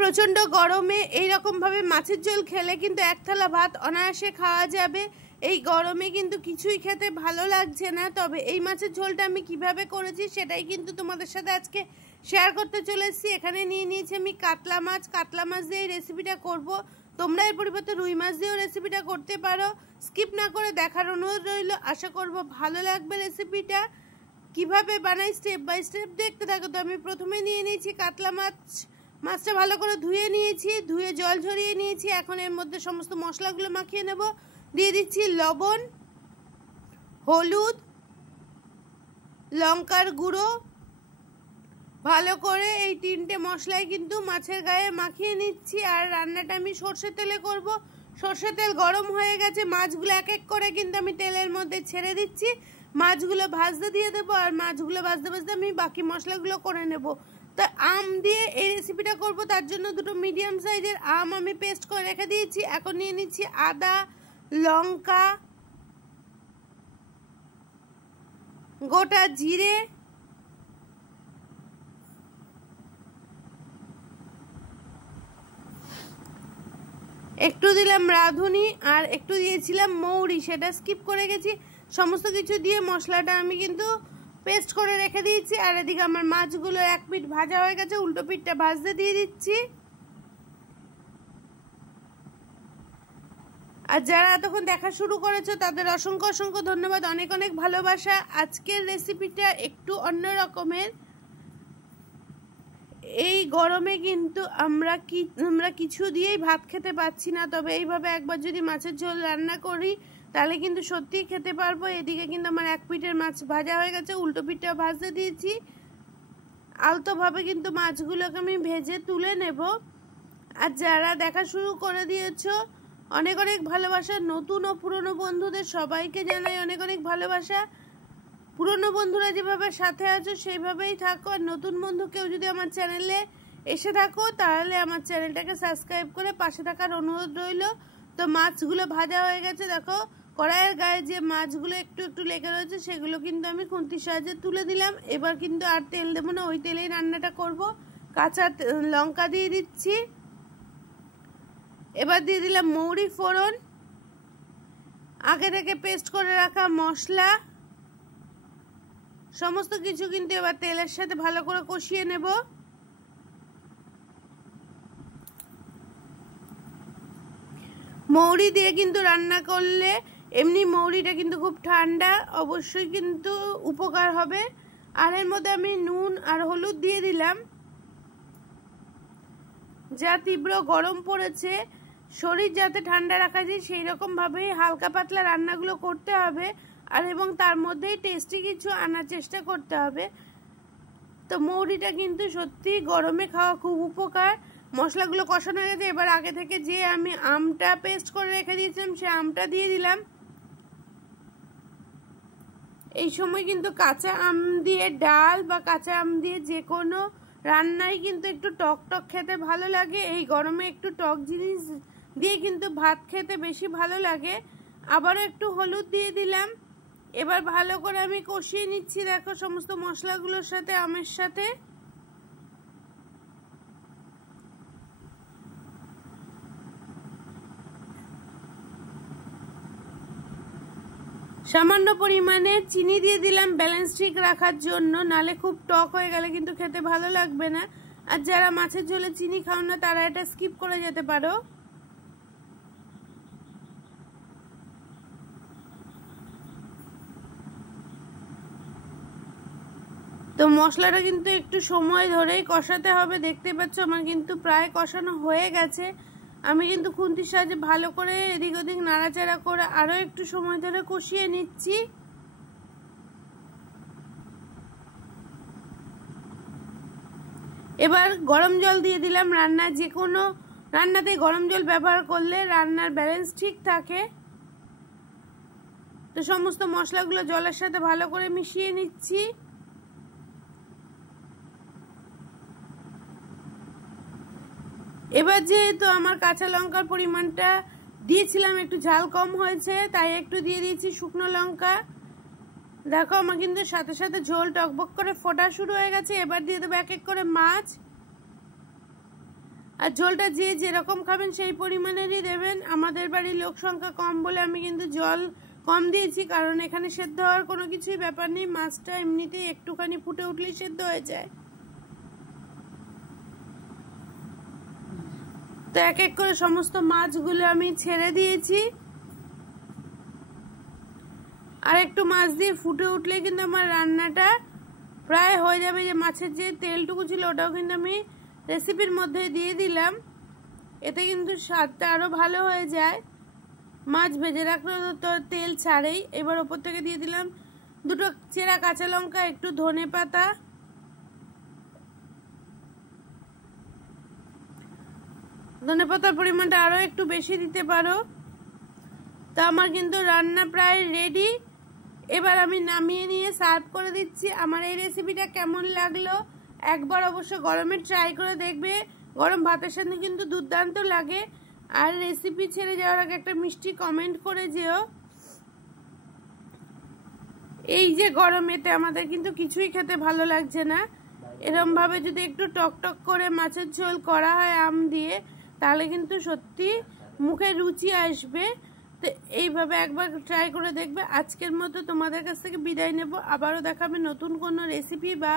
প্রচন্ড গরমে এই রকম ভাবে মাছের ঝোল খেলে কিন্তু এক থালা ভাত অনায়াসে খাওয়া যাবে। এই গরমে কিন্তু কিছুই খেতে ভালো লাগছে না। তবে এই মাছের ঝোলটা আমি কিভাবে করেছি সেটাই কিন্তু তোমাদের সাথে আজকে শেয়ার করতে চলে এসেছি। এখানে নিয়ে নিয়েছি আমি কাতলা মাছ দিয়ে এই রেসিপিটা করব। তোমরা এর পরিবর্তে রুই মাছ দিয়েও রেসিপিটা করতে পারো। স্কিপ না করে দেখার অনুরোধ রইল। আশা করব ভালো লাগবে রেসিপিটা। কিভাবে বানাই স্টেপ বাই স্টেপ দেখতে থাকো। তো আমি প্রথমে নিয়ে নিয়েছি কাতলা মাছটা ভালো করে ধুয়ে নিয়েছি, ধুয়ে জল ঝরিয়ে নিয়েছি। এখন এর মধ্যে সমস্ত মশলাগুলো মাখিয়ে নেব। দিয়ে দিচ্ছি লবণ, হলুদ, লঙ্কার গুঁড়ো। ভালো করে এই তিনটে মশলাই কিন্তু মাছের গায়ে মাখিয়ে নিচ্ছি। আর রান্নাটা আমি সর্ষের তেলে করব। সর্ষের তেল গরম হয়ে গেছে, মাছগুলো এক এক করে কিন্তু আমি তেলের মধ্যে ছেড়ে দিচ্ছি। মাছগুলো ভাজতে দিয়ে দেবো। আর মাছগুলো ভাজতে ভাজতে আমি বাকি মশলাগুলো করে নেব। তো আম দিয়ে এই রেসিপিটা করব, তার জন্য দুটো মিডিয়াম সাইজের আম আমি পেস্ট করে রেখে দিয়েছি। এখন নিয়ে নিচ্ছি আদা, লঙ্কা, গোটা জিরে, একটু দিলাম রাঁধুনি, আর একটু দিয়েছিলাম মৌরি, সেটা স্কিপ করে গেছি। সমস্ত কিছু দিয়ে মশলাটা আমি কিন্তু পেস্ট করে রেখে দিয়েছি। আর এদিকে আমার মাছগুলো এক পিঠ ভাজা হয়ে গেছে, উল্টো পিঠটা ভাজতে দিয়ে দিচ্ছি। আর যারা এতক্ষণ দেখা শুরু করেছো তাদের অসংখ্য অসংখ্য ধন্যবাদ, অনেক অনেক ভালোবাসা। আজকের রেসিপিটা একটু অন্য রকমের। এই গরমে কিন্তু আমরা কিছু দিয়েই ভাত খেতে পাচ্ছি না। তবে এইভাবে একবার যদি মাছের ঝোল রান্না করি তাহলে কিন্তু সত্যিই খেতে পারবো। এদিকে কিন্তু আমার এক পিঠের মাছ ভাজা হয়ে গেছে, উল্টো পিঠটা ভাজতে দিয়েছি। আলতোভাবে কিন্তু মাছগুলোকে আমি ভেজে তুলে নেব। আর যারা দেখা শুরু করে দিয়েছো অনেক অনেক ভালোবাসা। নতুন ও পুরনো বন্ধুদের সবাইকে জানাই অনেক অনেক ভালোবাসা। পুরনো বন্ধুরা যেভাবে সাথে আছো সেইভাবেই থাকো। আর নতুন বন্ধু কেউ যদি আমার চ্যানেলে এসে থাকো তাহলে আমার চ্যানেলটাকে সাবস্ক্রাইব করে পাশে থাকার অনুরোধ রইল। তো মাছগুলো ভাজা হয়ে গেছে, দেখো কড়াইয়ের গায়ে যে মাছগুলো একটু একটু লেগে রয়েছে সেগুলো কিন্তু আমি খুন্তির সাহায্যে তুলে দিলাম। এবার কিন্তু আর তেল দেবো না, ওই তেলেই রান্নাটা করব। কাঁচা লঙ্কা দিয়ে দিচ্ছি। এবার দিয়ে দিলাম মৌরি ফোড়ন, আগে থেকে পেস্ট করে রাখা মশলা, সমস্ত কিছু কিন্তু এবার তেলের সাথে ভালো করে কষিয়ে নেব। মৌরি দিয়ে কিন্তু রান্না করলে এমনি মৌরিটা কিন্তু খুব ঠান্ডা, অবশ্যই কিন্তু উপকার হবে। আর এর মধ্যে আমি নুন আর হলুদ দিয়ে দিলাম। যা তীব্র গরম পড়েছে, শরীর যাতে ঠান্ডা রাখা যায় সেই রকম ভাবে হালকা পাতলা রান্নাগুলো করতে হবে। আর এবং তার মধ্যেই টেস্টি কিছু আনার চেষ্টা করতে হবে। তো মৌরিটা কিন্তু সত্যি গরমে খাওয়া খুব উপকার। মশলাগুলো কষানো হয়ে গেছে, এবার আগে থেকে যে আমি আমটা পেস্ট করে রেখে দিয়েছিলাম সে আমটা দিয়ে দিলাম। এই সময় কিন্তু কাঁচা আম দিয়ে ডাল বা কাঁচা আম দিয়ে যে কোনো রান্নাই কিন্তু একটু টক টক খেতে ভালো লাগে। এই গরমে একটু টক জিনিস দিয়ে কিন্তু ভাত খেতে বেশি ভালো লাগে। আবারও একটু হলুদ দিয়ে দিলাম। এবার ভালো করে আমি কষিয়ে নিচ্ছি, দেখো সমস্ত মশলাগুলোর সাথে, আমের সাথে। সামান্য পরিমাণে চিনি দিয়ে দিলাম ব্যালেন্স ঠিক রাখার জন্য, নালে খুব টক হয়ে গেলে কিন্তু খেতে ভালো লাগবে না। আর যারা মাছের ঝোলে চিনি খাও না তারা এটা স্কিপ করে যেতে পারো। তো মশলাটা কিন্তু একটু সময় ধরেই কষাতে হবে। দেখতে পাচ্ছ আমার কিন্তু প্রায় কষানো হয়ে গেছে। আমি কিন্তু খুন্তির সাহায্যে ভালো করে এদিক ওদিক নাড়াচাড়া করে আরো একটু সময় ধরে কষিয়ে নিচ্ছি। এবার গরম জল দিয়ে দিলাম। যে কোনো রান্নাতে গরম জল ব্যবহার করলে রান্নার ব্যালেন্স ঠিক থাকে। তো সমস্ত মশলাগুলো জলের সাথে ভালো করে মিশিয়ে নিচ্ছি। এবার যেহেতু আমার কাঁচা লঙ্কার পরিমাণটা দিয়েছিলাম একটু ঝাল কম হয়েছে, তাই একটু দিয়ে দিয়েছি শুকনো লঙ্কা। দেখো আমার কিন্তু সাথে সাথে ঝোল টকবক করে ফোটা শুরু হয়ে গেছে। এবার দিয়ে দেবো এক এক করে মাছ। আর ঝোলটা যে যেরকম খাবেন সেই পরিমাণেরই দেবেন। আমাদের বাড়ির লোক সংখ্যা কম বলে আমি কিন্তু জল কম দিয়েছি, কারণ এখানে সেদ্ধ হওয়ার কোনো কিছুই ব্যাপার নেই। মাছটা এমনিতেই একটুখানি ফুটে উঠলেই সেদ্ধ হয়ে যায়। তো এক এক করে সমস্ত মাছগুলো আমি ছেড়ে দিয়েছি। আর একটু মাছ দিয়ে ফুটে উঠলে কিন্তু আমার রান্নাটা প্রায় হয়ে যাবে। যে মাছের যে তেলটুকু ছিল ওটাও কিন্তু আমি রেসিপির মধ্যে দিয়ে দিলাম, এতে কিন্তু স্বাদটা আরো ভালো হয়ে যায়। মাছ ভেজে রাখলে তো তেল ছাড়েই। এবার ওপর থেকে দিয়ে দিলাম দুটো চেরা কাঁচা লঙ্কা, একটু ধনে পাতা, ধনে পাতার পরিমাণটা আরো একটু বেশি দিতে পারো। তা আমার কিন্তু রান্না প্রায় রেডি। এবার আমি নামিয়ে নিয়ে সার্ভ করে দিচ্ছি। আমার এই রেসিপিটা কেমন লাগলো একবার অবশ্য গরমে ট্রাই করে দেখবে। গরম ভাতের সাথে কিন্তু দুর্দান্ত লাগে। আর রেসিপি ছেড়ে যাওয়ার আগে একটা মিষ্টি কমেন্ট করে যেও। এই যে গরমেতে আমাদের কিন্তু কিছুই খেতে ভালো লাগছে না, এরম ভাবে যদি একটু টক টক করে মাছের ঝোল করা হয় আম দিয়ে, তাহলে কিন্তু সত্যি মুখে রুচি আসবে। তো এইভাবে একবার ট্রাই করে দেখবে। আজকের মতো তোমাদের কাছ থেকে বিদায় নেব। আবারও দেখাবে নতুন কোনো রেসিপি বা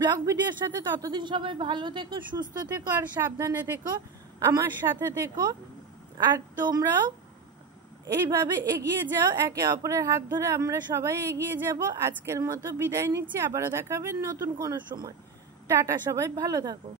ব্লগ ভিডিওর সাথে। ততদিন সবাই ভালো থেকো, সুস্থ থেকো আর সাবধানে থেকো, আমার সাথে থেকো। আর তোমরাও এইভাবে এগিয়ে যাও, একে অপরের হাত ধরে আমরা সবাই এগিয়ে যাব। আজকের মতো বিদায় নিচ্ছি। আবারও দেখাবে নতুন কোনো সময়। টাটা, সবাই ভালো থাকো।